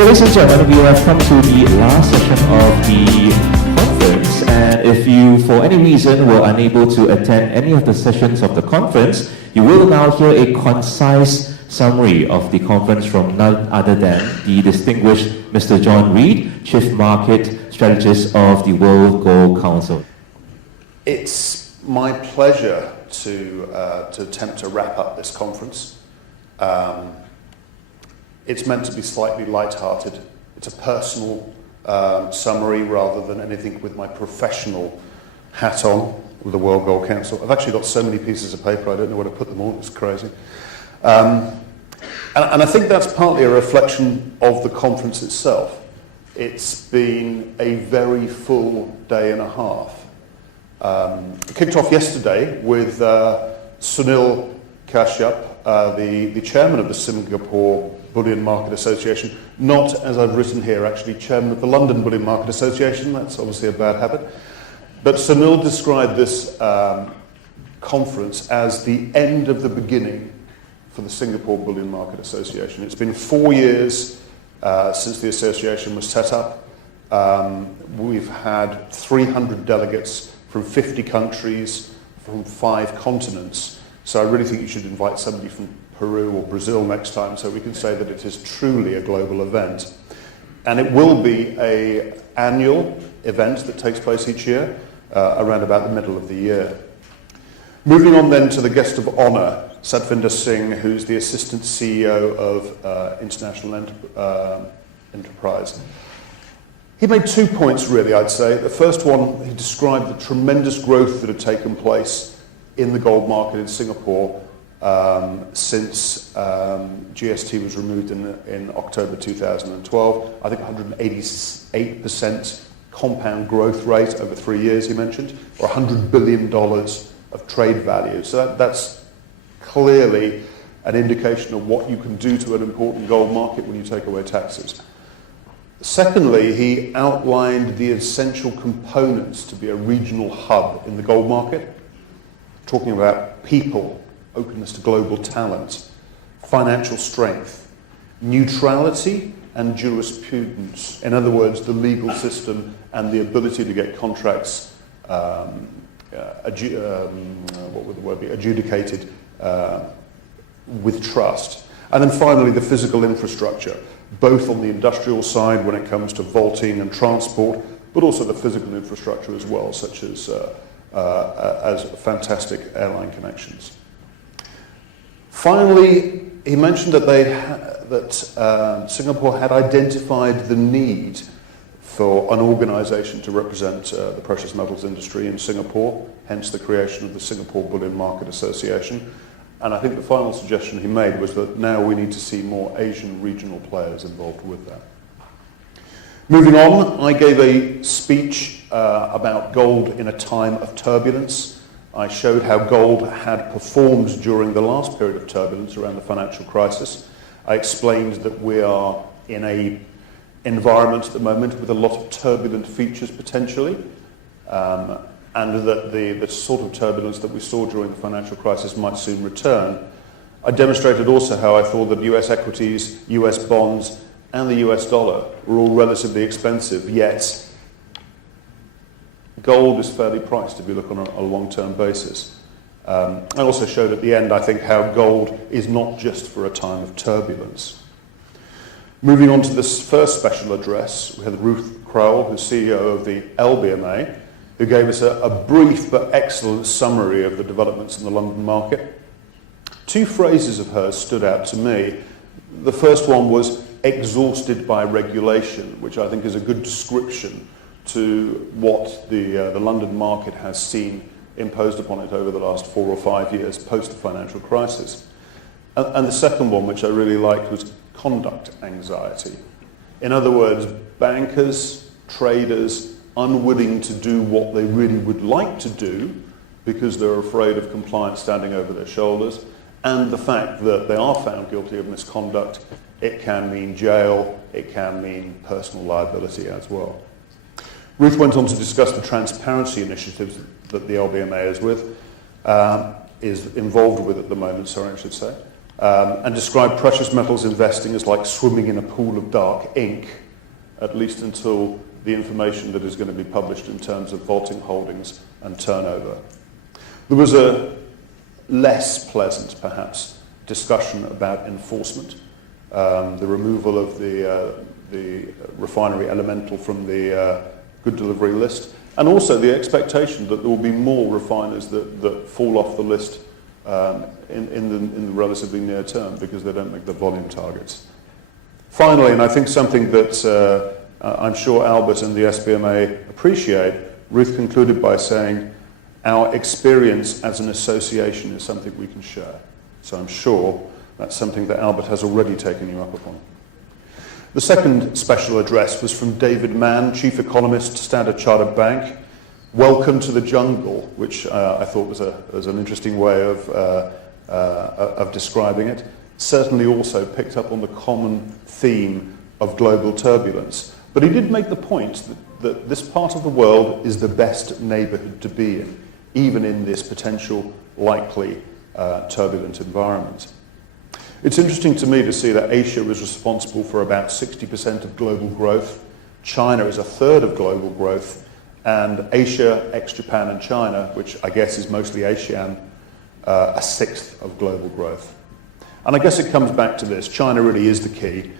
So ladies and gentlemen, we have come to the last session of the conference, and if you for any reason were unable to attend any of the sessions of the conference, you will now hear a concise summary of the conference from none other than the distinguished Mr. John Reid, Chief Market Strategist of the World Gold Council. It's my pleasure to attempt to wrap up this conference. It's meant to be slightly light-hearted. It's a personal summary rather than anything with my professional hat on with the World Gold Council. I've actually got so many pieces of paper, I don't know where to put them all, it's crazy. And I think that's partly a reflection of the conference itself. It's been a very full day and a half. It kicked off yesterday with Sunil Kashyap, the chairman of the Singapore Bullion Market Association, not, as I've written here, actually chairman of the London Bullion Market Association. That's obviously a bad habit. But Sunil described this conference as the end of the beginning for the Singapore Bullion Market Association. It's been 4 years since the association was set up. We've had 300 delegates from 50 countries, from 5 continents. So I really think you should invite somebody from Peru or Brazil next time so we can say that it is truly a global event. And it will be an annual event that takes place each year, around about the middle of the year. Moving on then to the guest of honour, Satvinder Singh, who's the Assistant CEO of International Enterprise. He made 2 points really, I'd say. The first one, he described the tremendous growth that had taken place in the gold market in Singapore since GST was removed in October 2012. I think 188% compound growth rate over 3 years, he mentioned, or $100 billion of trade value. So that's clearly an indication of what you can do to an important gold market when you take away taxes. Secondly, he outlined the essential components to be a regional hub in the gold market, talking about people, openness to global talent, financial strength, neutrality and jurisprudence. In other words, the legal system and the ability to get contracts adjudicated with trust. And then finally, the physical infrastructure, both on the industrial side when it comes to vaulting and transport, but also the physical infrastructure as well, such as fantastic airline connections. Finally, he mentioned that Singapore had identified the need for an organisation to represent the precious metals industry in Singapore, hence the creation of the Singapore Bullion Market Association. And I think the final suggestion he made was that now we need to see more Asian regional players involved with that. Moving on, I gave a speech about gold in a time of turbulence. I showed how gold had performed during the last period of turbulence around the financial crisis. I explained that we are in an environment at the moment with a lot of turbulent features potentially, and that the sort of turbulence that we saw during the financial crisis might soon return. I demonstrated also how I thought that US equities, US bonds, and the US dollar were all relatively expensive, yet gold is fairly priced if you look on a long-term basis. I also showed at the end, I think, how gold is not just for a time of turbulence. Moving on to this first special address, we had Ruth Crowell, who's CEO of the LBMA, who gave us a brief but excellent summary of the developments in the London market. 2 phrases of hers stood out to me. The first one was exhausted by regulation, which I think is a good description to what the London market has seen imposed upon it over the last 4 or 5 years post the financial crisis. And the second one, which I really liked, was conduct anxiety. In other words, bankers, traders, unwilling to do what they really would like to do because they're afraid of compliance standing over their shoulders, and the fact that they are found guilty of misconduct, it can mean jail, it can mean personal liability as well. Ruth went on to discuss the transparency initiatives that the LBMA is involved with at the moment, I should say. and described precious metals investing as like swimming in a pool of dark ink, at least until the information that is going to be published in terms of vaulting holdings and turnover. There was a less pleasant, perhaps, discussion about enforcement, the removal of the refinery elemental from the good delivery list, and also the expectation that there will be more refiners that fall off the list in the relatively near term because they don't make the volume targets. Finally, and I think something that I'm sure Albert and the SBMA appreciate, Ruth concluded by saying, our experience as an association is something we can share. So I'm sure that's something that Albert has already taken you up upon. The second special address was from David Mann, Chief Economist, Standard Chartered Bank. Welcome to the jungle, which I thought was an interesting way of describing it. Certainly also picked up on the common theme of global turbulence. But he did make the point that this part of the world is the best neighbourhood to be in, even in this potential likely turbulent environment. It's interesting to me to see that Asia is responsible for about 60% of global growth, China is a third of global growth, and Asia, ex-Japan and China, which I guess is mostly ASEAN, a sixth of global growth. And I guess it comes back to this, China really is the key.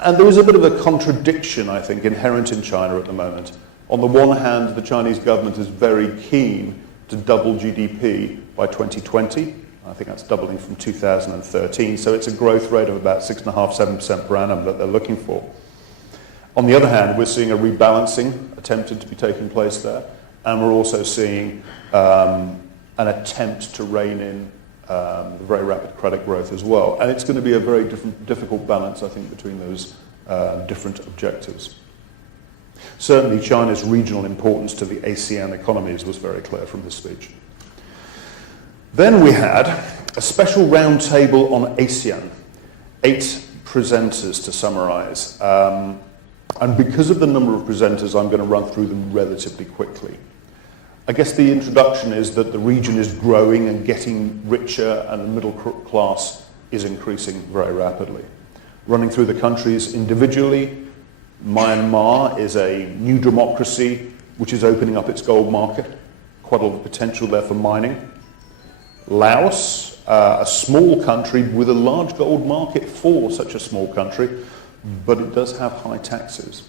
And there is a bit of a contradiction, I think, inherent in China at the moment. On the one hand, the Chinese government is very keen to double GDP by 2020. I think that's doubling from 2013. So it's a growth rate of about 6.5–7% per annum that they're looking for. On the other hand, we're seeing a rebalancing attempted to be taking place there. And we're also seeing an attempt to rein in very rapid credit growth as well. And it's going to be a very difficult balance, I think, between those different objectives. Certainly, China's regional importance to the ASEAN economies was very clear from his speech. Then we had a special roundtable on ASEAN, 8 presenters to summarise. And because of the number of presenters, I'm going to run through them relatively quickly. I guess the introduction is that the region is growing and getting richer, and the middle class is increasing very rapidly. Running through the countries individually, Myanmar is a new democracy which is opening up its gold market. Quite a lot of potential there for mining. Laos, a small country with a large gold market for such a small country, but it does have high taxes.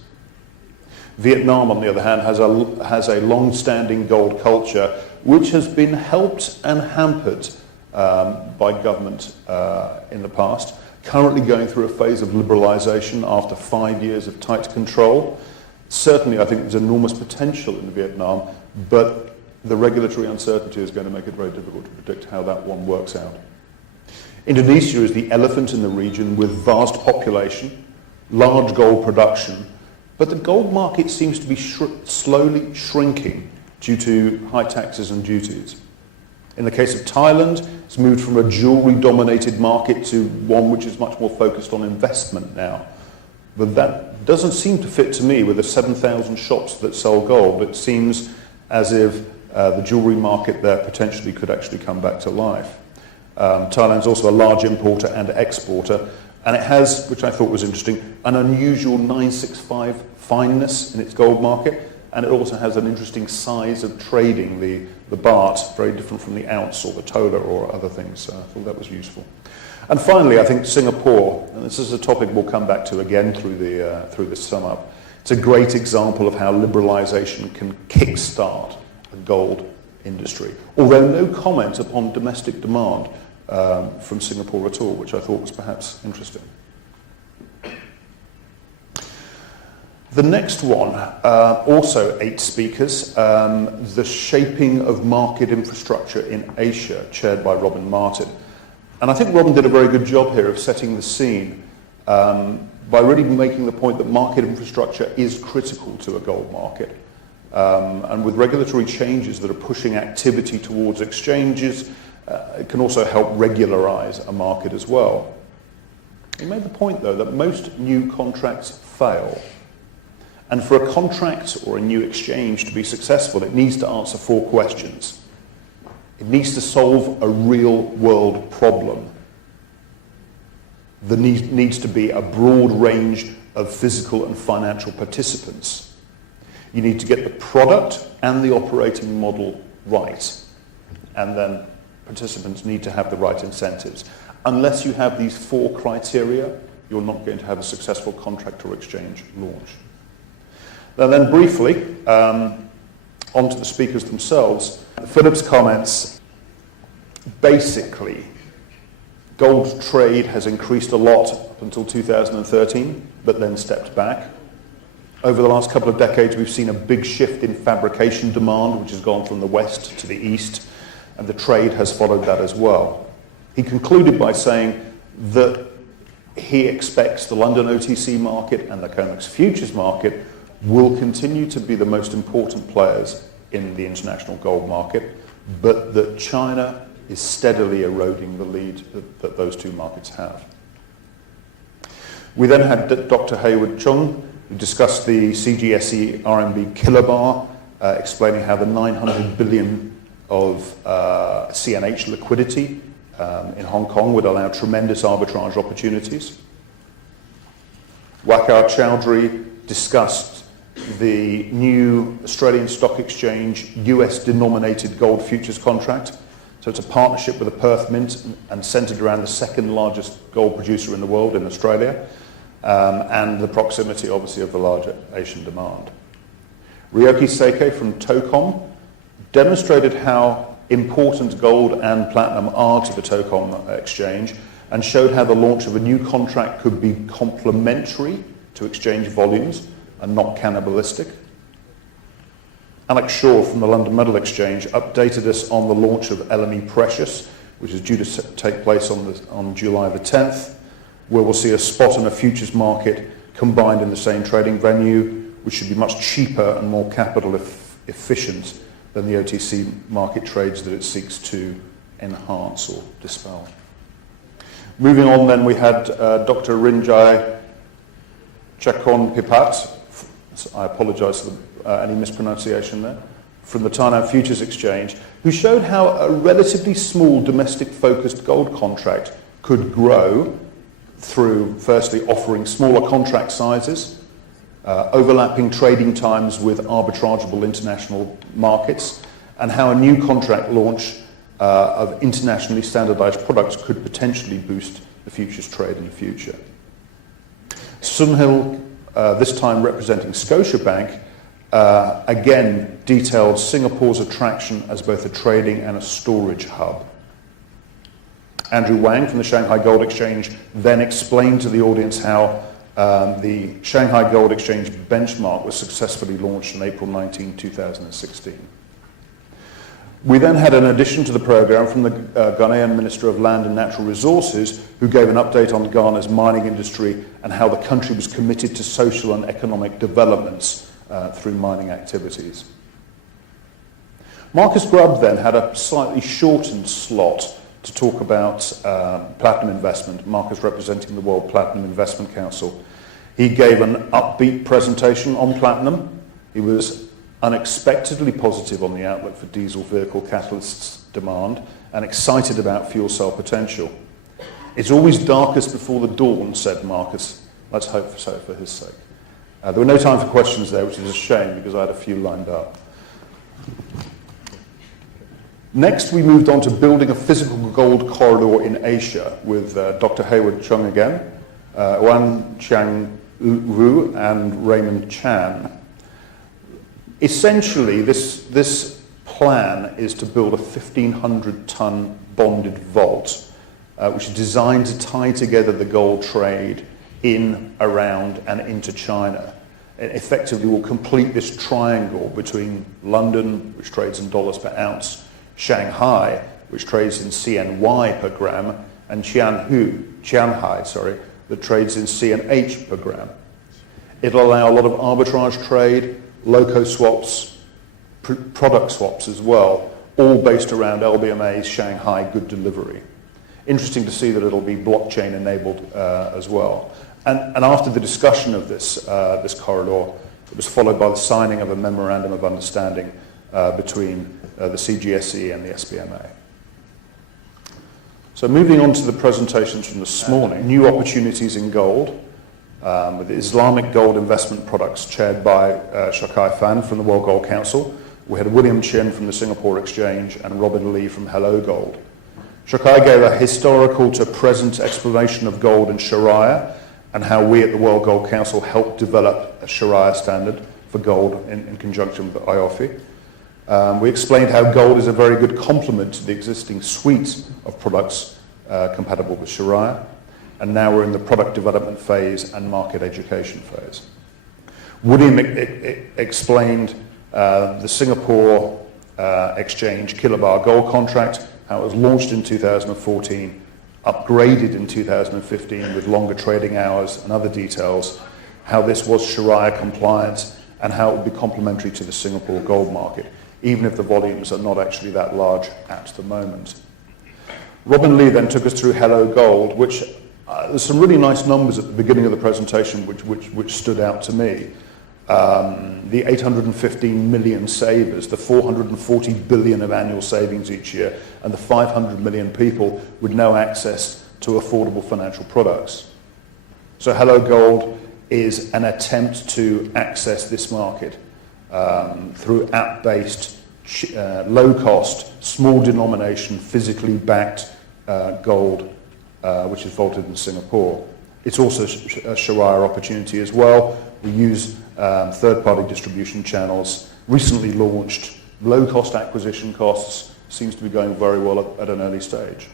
Vietnam, on the other hand, has a long-standing gold culture which has been helped and hampered by government in the past, currently going through a phase of liberalisation after 5 years of tight control. Certainly, I think there's enormous potential in Vietnam, but the regulatory uncertainty is going to make it very difficult to predict how that one works out. Indonesia is the elephant in the region with vast population, large gold production, but the gold market seems to be slowly shrinking due to high taxes and duties. In the case of Thailand, it's moved from a jewellery-dominated market to one which is much more focused on investment now. But that doesn't seem to fit to me with the 7,000 shops that sell gold. It seems as if the jewellery market there potentially could actually come back to life. Thailand's also a large importer and exporter, and it has, which I thought was interesting, an unusual 965 fineness in its gold market, and it also has an interesting size of trading, the baht, very different from the ounce or the tola or other things, so I thought that was useful. And finally, I think Singapore, and this is a topic we'll come back to again through this sum up. It's a great example of how liberalisation can kickstart a gold industry, although no comment upon domestic demand from Singapore at all, which I thought was perhaps interesting. The next one, also 8 speakers, the shaping of market infrastructure in Asia, chaired by Robin Martin. And I think Robin did a very good job here of setting the scene by really making the point that market infrastructure is critical to a gold market. And with regulatory changes that are pushing activity towards exchanges, it can also help regularise a market as well. He made the point, though, that most new contracts fail. And for a contract or a new exchange to be successful, it needs to answer 4 questions. It needs to solve a real-world problem. there needs to be a broad range of physical and financial participants. You need to get the product and the operating model right, and then participants need to have the right incentives. Unless you have these 4 criteria, you're not going to have a successful contract or exchange launch. Now then, briefly, onto the speakers themselves. Philip's comments, basically, gold trade has increased a lot up until 2013, but then stepped back. Over the last couple of decades, we've seen a big shift in fabrication demand, which has gone from the west to the east, and the trade has followed that as well. He concluded by saying that he expects the London OTC market and the COMEX futures market will continue to be the most important players in the international gold market, but that China is steadily eroding the lead that those 2 markets have. We then had Dr. Hayward Chung, who discussed the CGSE RMB kilobar, explaining how the 900 billion of CNH liquidity in Hong Kong would allow tremendous arbitrage opportunities. Waqar Chowdhury discussed the new Australian Stock Exchange US-denominated gold futures contract. So it's a partnership with the Perth Mint and centred around the 2nd largest gold producer in the world, in Australia, and the proximity, obviously, of the larger Asian demand. Ryoki Seike from TOCOM demonstrated how important gold and platinum are to the TOCOM exchange, and showed how the launch of a new contract could be complementary to exchange volumes and not cannibalistic. Alex Shaw from the London Metal Exchange updated us on the launch of LME Precious, which is due to take place on July the 10th, where we'll see a spot and a futures market combined in the same trading venue, which should be much cheaper and more capital efficient than the OTC market trades that it seeks to enhance or dispel. Moving on then, we had Dr. Rinjai Chakonpipat, I apologise for any mispronunciation there, from the Thailand Futures Exchange, who showed how a relatively small domestic-focused gold contract could grow through, firstly, offering smaller contract sizes, overlapping trading times with arbitrageable international markets, and how a new contract launch of internationally standardised products could potentially boost the futures trade in the future. Sunhil, this time representing Scotiabank, again detailed Singapore's attraction as both a trading and a storage hub. Andrew Wang from the Shanghai Gold Exchange then explained to the audience how the Shanghai Gold Exchange benchmark was successfully launched on April 19, 2016. We then had an addition to the programme from the Ghanaian Minister of Land and Natural Resources, who gave an update on Ghana's mining industry and how the country was committed to social and economic developments through mining activities. Marcus Grubb then had a slightly shortened slot to talk about platinum investment, Marcus representing the World Platinum Investment Council. He gave an upbeat presentation on platinum. He was unexpectedly positive on the outlook for diesel vehicle catalysts demand and excited about fuel cell potential. It's always darkest before the dawn, said Marcus. Let's hope so for his sake. There were no time for questions there, which is a shame because I had a few lined up. Next, we moved on to building a physical gold corridor in Asia with Dr. Hayward Chung again, Wan Chiang Wu and Raymond Chan. Essentially, this plan is to build a 1,500-ton bonded vault, which is designed to tie together the gold trade in, around, and into China. It effectively will complete this triangle between London, which trades in dollars per ounce, Shanghai, which trades in CNY per gram, and Qianhai, that trades in CNH per gram. It'll allow a lot of arbitrage trade, loco swaps, product swaps as well, all based around LBMA's Shanghai good delivery. Interesting to see that it'll be blockchain enabled as well. And after the discussion of this corridor, it was followed by the signing of a memorandum of understanding between the CGSE and the SBMA. So moving on to the presentations from this morning, new opportunities in gold, with the Islamic gold investment products chaired by Shakai Fan from the World Gold Council. We had William Chin from the Singapore Exchange and Robin Lee from Hello Gold. Shakai gave a historical to present explanation of gold and Sharia and how we at the World Gold Council helped develop a Sharia standard for gold in conjunction with IOFI. We explained how gold is a very good complement to the existing suite of products compatible with Sharia, and now we're in the product development phase and market education phase. William explained the Singapore Exchange kilobar gold contract, how it was launched in 2014, upgraded in 2015 with longer trading hours and other details, how this was Sharia compliant and how it would be complementary to the Singapore gold market, even if the volumes are not actually that large at the moment. Robin Lee then took us through Hello Gold, which there's some really nice numbers at the beginning of the presentation which stood out to me. The 815 million savers, the 440 billion of annual savings each year, and the 500 million people with no access to affordable financial products. So Hello Gold is an attempt to access this market through app-based, low-cost, small denomination, physically backed gold, which is vaulted in Singapore. It's also a Sharia opportunity as well. We use third-party distribution channels, recently launched, low-cost acquisition costs, seems to be going very well at an early stage.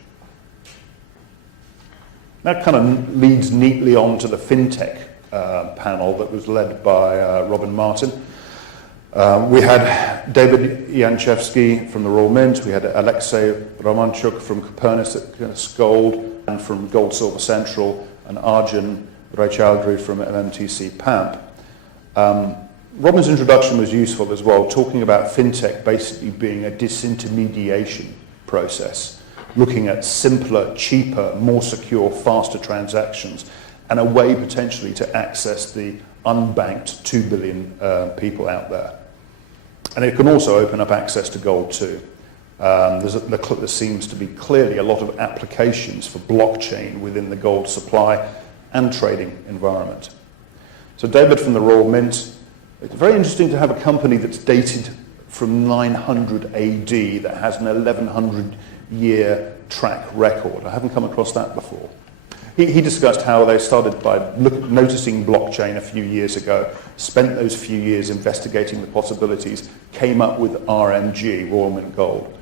That kind of leads neatly on to the FinTech panel that was led by Robin Martin. We had David Yanchevsky from the Royal Mint, we had Alexei Romanchuk from Copernicus Gold and from Gold Silver Central, and Arjun Raichaudhry from MMTC PAMP. Robin's introduction was useful as well, talking about FinTech basically being a disintermediation process, looking at simpler, cheaper, more secure, faster transactions, and a way potentially to access the unbanked 2 billion people out there. And it can also open up access to gold too. There seems to be clearly a lot of applications for blockchain within the gold supply and trading environment. So David from the Royal Mint, it's very interesting to have a company that's dated from 900 AD that has an 1100-year track record. I haven't come across that before. He discussed how they started by noticing blockchain a few years ago, spent those few years investigating the possibilities, came up with RMG, Royal Mint Gold,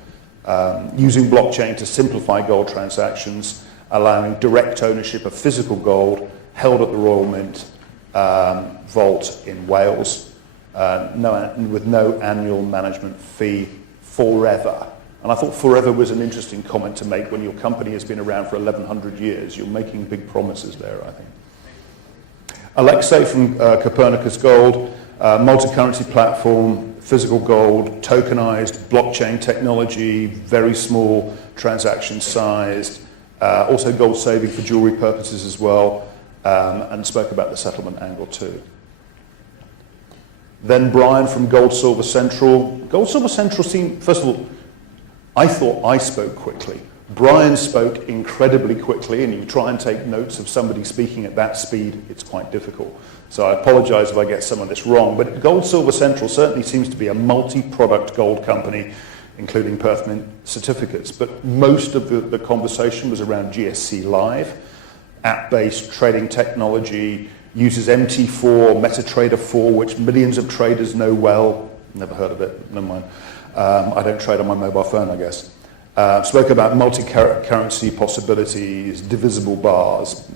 using blockchain to simplify gold transactions, allowing direct ownership of physical gold held at the Royal Mint vault in Wales, with no annual management fee forever. And I thought forever was an interesting comment to make when your company has been around for 1100 years. You're making big promises there, I think. Alexei from Copernicus Gold, multi-currency platform, physical gold, tokenized, blockchain technology, very small transaction size, also gold saving for jewelry purposes as well, and spoke about the settlement angle too. Then Brian from Gold Silver Central. Gold Silver Central seemed, first of all, I thought I spoke quickly. Brian spoke incredibly quickly, and you try and take notes of somebody speaking at that speed, it's quite difficult. So I apologize if I get some of this wrong, but Gold Silver Central certainly seems to be a multi-product gold company, including Perth Mint certificates. But most of the conversation was around GSC Live, app-based trading technology, uses MT4, MetaTrader 4, which millions of traders know well. Never heard of it, never mind. I don't trade on my mobile phone, I guess. Spoke about multi-currency possibilities, divisible bars,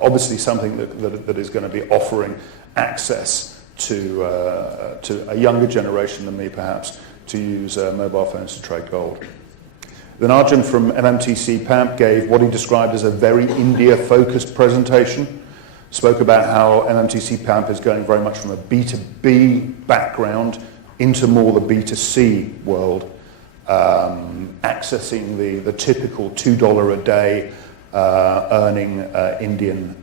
obviously something that is going to be offering access to a younger generation than me, perhaps, to use mobile phones to trade gold. Then Arjun from MMTC PAMP gave what he described as a very India-focused presentation, spoke about how MMTC PAMP is going very much from a B2B background into more the B2C world, accessing the typical $2 a day earning Indian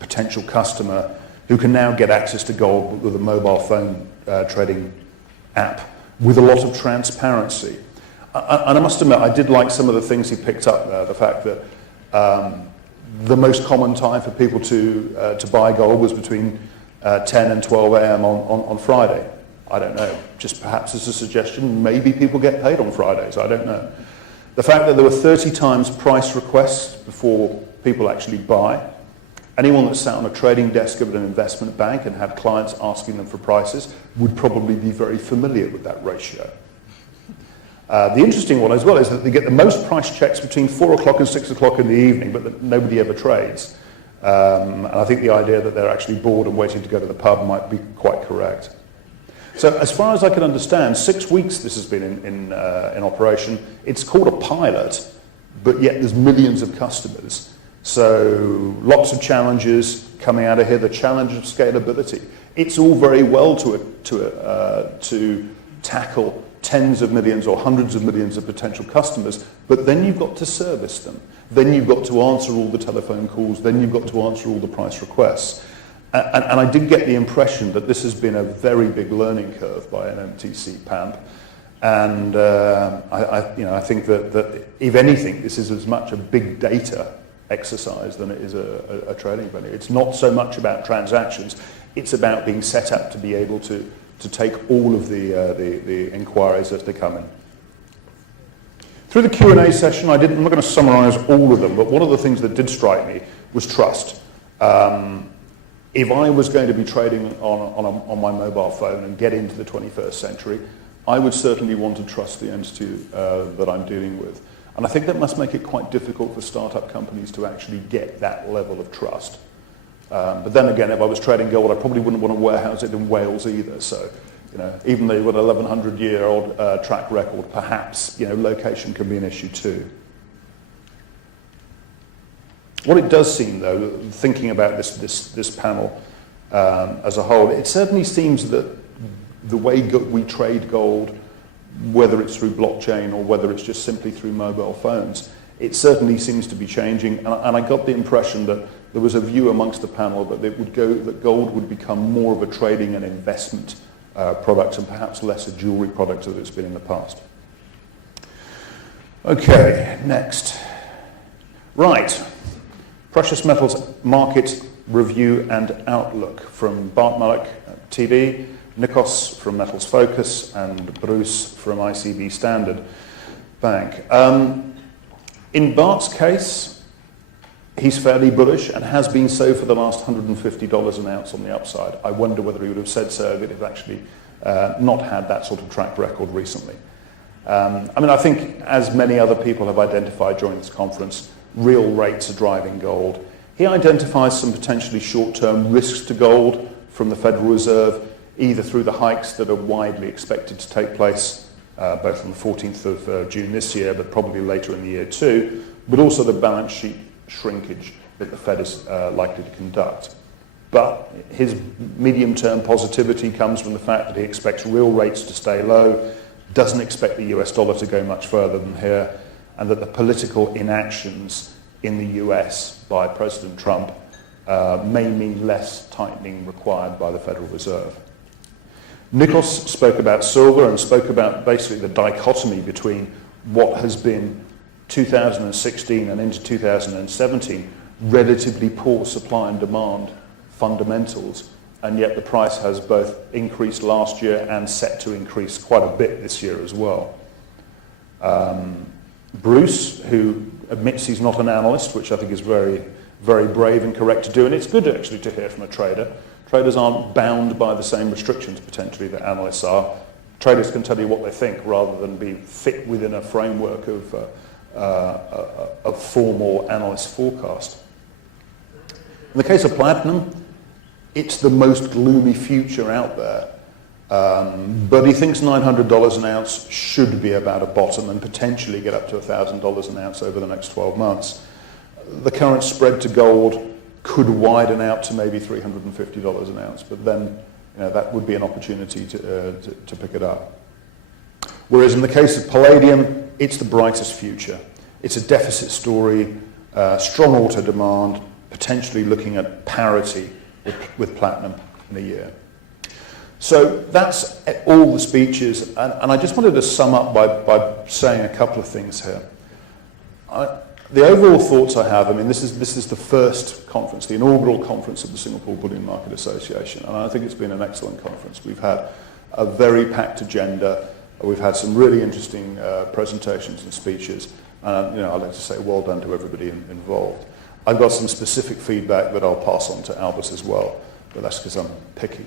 potential customer who can now get access to gold with a mobile phone trading app with a lot of transparency. And I must admit, I did like some of the things he picked up there. The fact that the most common time for people to buy gold was between 10 and 12 a.m. on Friday. I don't know. Just perhaps as a suggestion, maybe people get paid on Fridays. I don't know. The fact that there were 30 times price requests before people actually buy. Anyone that sat on a trading desk of an investment bank and had clients asking them for prices would probably be very familiar with that ratio. The interesting one as well is that they get the most price checks between 4 o'clock and 6 o'clock in the evening, but that nobody ever trades. And I think the idea that they're actually bored and waiting to go to the pub might be quite correct. So as far as I can understand, 6 weeks this has been in operation. It's called a pilot, but yet there's millions of customers. So lots of challenges coming out of here. The challenge of scalability. It's all very well to tackle tens of millions or hundreds of millions of potential customers, but then you've got to service them. Then you've got to answer all the telephone calls. Then you've got to answer all the price requests. And I did get the impression that this has been a very big learning curve by an MTC PAMP. And I think that if anything, this is as much a big data exercise than it is a trading venue. It's not so much about transactions. It's about being set up to be able to take all of the inquiries as they come in. Through the Q&A session, I'm not going to summarise all of them, but one of the things that did strike me was trust. If I was going to be trading on my mobile phone and get into the 21st century, I would certainly want to trust the entity that I'm dealing with. And I think that must make it quite difficult for startup companies to actually get that level of trust. But then again, if I was trading gold, I probably wouldn't want to warehouse it in Wales either. So, even though you've got an 1,100-year-old track record, perhaps, location can be an issue too. What it does seem, though, thinking about this panel as a whole, it certainly seems that the way we trade gold, whether it's through blockchain or whether it's just simply through mobile phones, it certainly seems to be changing. And I got the impression that there was a view amongst the panel that gold would become more of a trading and investment product and perhaps less a jewelry product than it's been in the past. Okay, next. Right. Precious metals market review and outlook from Bart Mallock, TD, Nikos from Metals Focus, and Bruce from ICB Standard Bank. In Bart's case, he's fairly bullish and has been so for the last $150 an ounce on the upside. I wonder whether he would have said so if it had actually not had that sort of track record recently. I think as many other people have identified during this conference, real rates are driving gold. He identifies some potentially short-term risks to gold from the Federal Reserve, either through the hikes that are widely expected to take place, both on the 14th of June this year, but probably later in the year too, but also the balance sheet shrinkage that the Fed is likely to conduct. But his medium-term positivity comes from the fact that he expects real rates to stay low, doesn't expect the US dollar to go much further than here, and that the political inactions in the US by President Trump may mean less tightening required by the Federal Reserve. Nikos spoke about silver and spoke about basically the dichotomy between what has been 2016 and into 2017 relatively poor supply and demand fundamentals, and yet the price has both increased last year and set to increase quite a bit this year as well. Bruce, who admits he's not an analyst, which I think is very, very brave and correct to do, and it's good actually to hear from a trader. Traders aren't bound by the same restrictions potentially that analysts are. Traders can tell you what they think rather than be fit within a framework of formal analyst forecast. In the case of platinum, it's the most gloomy future out there. But he thinks $900 an ounce should be about a bottom and potentially get up to $1,000 an ounce over the next 12 months. The current spread to gold could widen out to maybe $350 an ounce, but then that would be an opportunity to pick it up. Whereas in the case of palladium, it's the brightest future. It's a deficit story, strong auto demand, potentially looking at parity with platinum in a year. So that's all the speeches, and I just wanted to sum up by saying a couple of things here. The overall thoughts I have, I mean, this is the first conference, the inaugural conference of the Singapore Bullion Market Association, and I think it's been an excellent conference. We've had a very packed agenda. We've had some really interesting presentations and speeches, and I'd like to say well done to everybody involved. I've got some specific feedback that I'll pass on to Albert as well, but that's because I'm picky.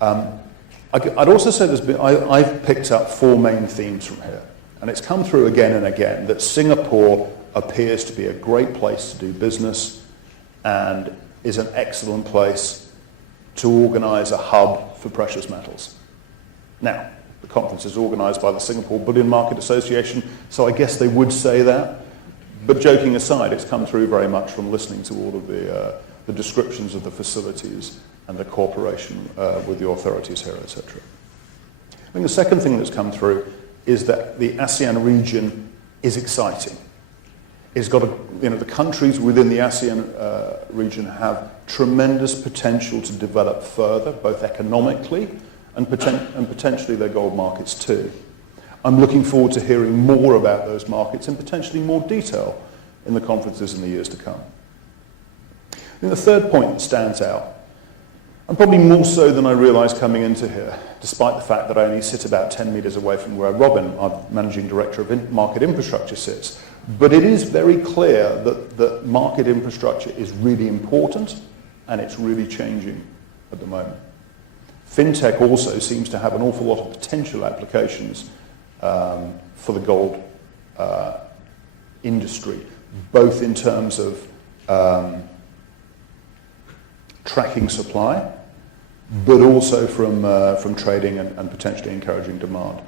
I'd also say I've picked up 4 main themes from here, and it's come through again and again that Singapore appears to be a great place to do business and is an excellent place to organise a hub for precious metals. Now, the conference is organised by the Singapore Bullion Market Association, so I guess they would say that, but joking aside, it's come through very much from listening to all of the descriptions of the facilities and the cooperation with the authorities here, etc. I think the second thing that's come through is that the ASEAN region is exciting. It's got the countries within the ASEAN region have tremendous potential to develop further, both economically and potentially their gold markets too. I'm looking forward to hearing more about those markets in potentially more detail in the conferences in the years to come. I think the third point that stands out, and probably more so than I realised coming into here, despite the fact that I only sit about 10 metres away from where Robin, our Managing Director of Market Infrastructure, sits, but it is very clear that market infrastructure is really important and it's really changing at the moment. FinTech also seems to have an awful lot of potential applications for the gold industry, both in terms of tracking supply, but also from trading and potentially encouraging demand.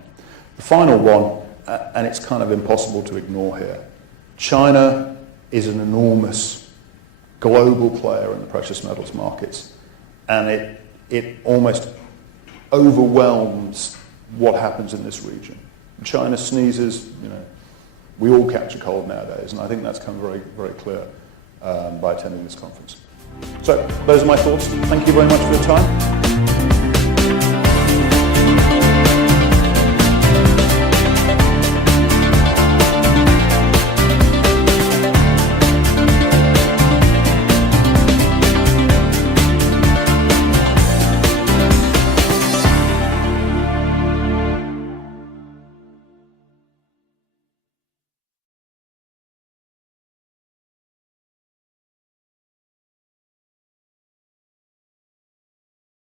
The final one, and it's kind of impossible to ignore here, China is an enormous global player in the precious metals markets, and it almost overwhelms what happens in this region. China sneezes, we all catch a cold nowadays, and I think that's come very, very clear by attending this conference. So those are my thoughts. Thank you very much for your time.